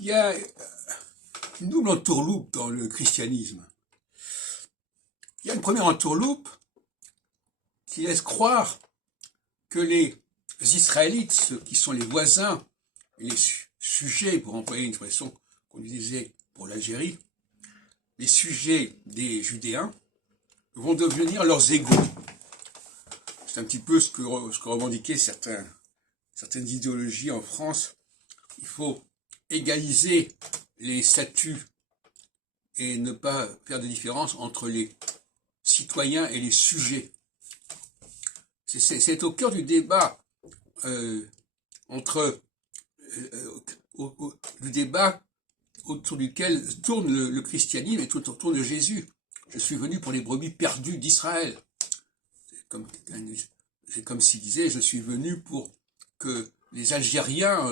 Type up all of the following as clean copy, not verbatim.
Il y a une double entourloupe dans le christianisme. Il y a une première entourloupe qui laisse croire que les Israélites, ceux qui sont les voisins, les sujets, pour employer une expression qu'on utilisait pour l'Algérie, les sujets des Judéens vont devenir leurs égaux. C'est un petit peu ce que revendiquaient certaines idéologies en France. Il faut égaliser les statuts et ne pas faire de différence entre les citoyens et les sujets. C'est au cœur du débat le débat autour duquel tourne le christianisme et tout autour de Jésus. Je suis venu pour les brebis perdues d'Israël. C'est comme s'il disait, je suis venu pour que les Algériens,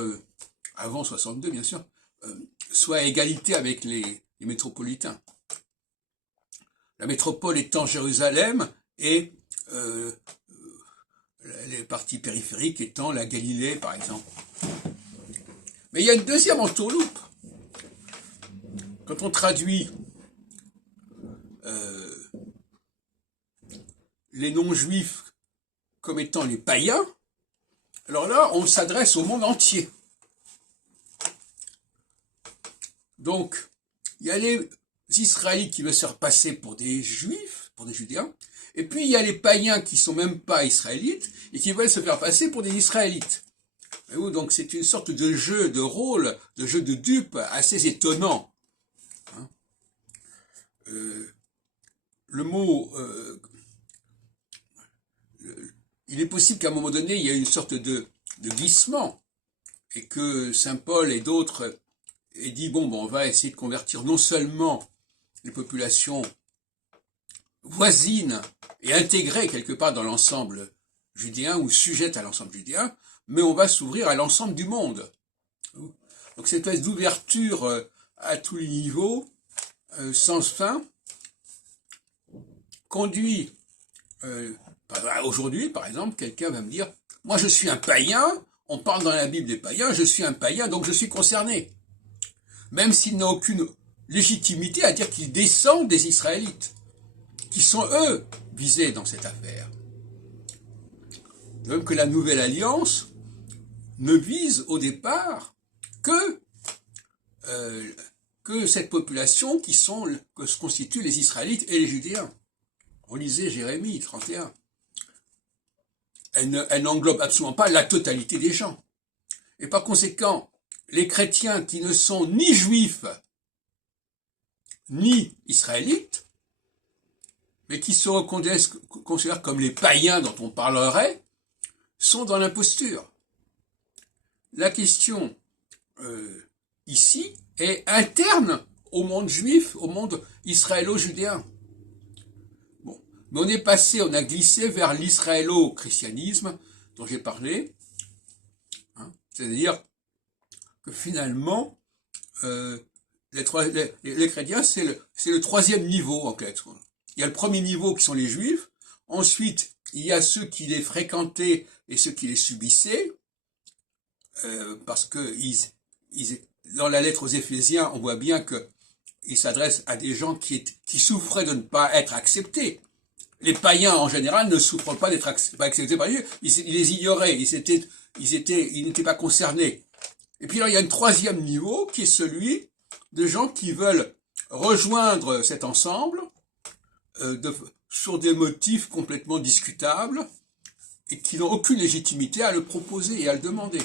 avant 62 bien sûr, soient à égalité avec les métropolitains. La métropole étant Jérusalem et les parties périphériques étant la Galilée, par exemple. Mais il y a une deuxième entourloupe. Quand on traduit les non-juifs comme étant les païens, alors là, on s'adresse au monde entier. Donc, il y a les Israélites qui veulent se faire passer pour des juifs, pour des judéens, et puis il y a les païens qui sont même pas israélites et qui veulent se faire passer pour des israélites. Donc c'est une sorte de jeu de rôle, de jeu de dupe assez étonnant. Le mot... il est possible qu'à un moment donné, il y ait une sorte de glissement et que Saint Paul et d'autres aient dit, bon, on va essayer de convertir non seulement les populations voisines et intégrées quelque part dans l'ensemble judéen ou sujettes à l'ensemble judéen, mais on va s'ouvrir à l'ensemble du monde. Donc cette espèce d'ouverture à tous les niveaux, sans fin, conduit, aujourd'hui par exemple, quelqu'un va me dire, moi je suis un païen, on parle dans la Bible des païens, je suis un païen donc je suis concerné. Même s'il n'a aucune légitimité à dire qu'il descend des Israélites, qui sont eux visés dans cette affaire. De même que la Nouvelle Alliance ne vise au départ que cette population que se constituent les Israélites et les Judéens. On lisait Jérémie 31. Elle n'englobe absolument pas la totalité des gens. Et par conséquent, les chrétiens qui ne sont ni juifs, ni israélites, mais qui se considèrent comme les païens dont on parlerait, sont dans l'imposture. La question ici est interne au monde juif, au monde israélo-judéen. Bon, mais on a glissé vers l'israélo-christianisme dont j'ai parlé, c'est-à-dire que finalement, les chrétiens, c'est le troisième niveau en fait. Il y a le premier niveau qui sont les juifs, ensuite il y a ceux qui les fréquentaient et ceux qui les subissaient, parce que dans la lettre aux Éphésiens, on voit bien qu'il s'adresse à des gens qui souffraient de ne pas être acceptés. Les païens en général ne souffrent pas d'être acceptés par Dieu, ils les ignoraient, ils n'étaient pas concernés. Et puis là, il y a un troisième niveau qui est celui de gens qui veulent rejoindre cet ensemble sur des motifs complètement discutables et qui n'ont aucune légitimité à le proposer et à le demander.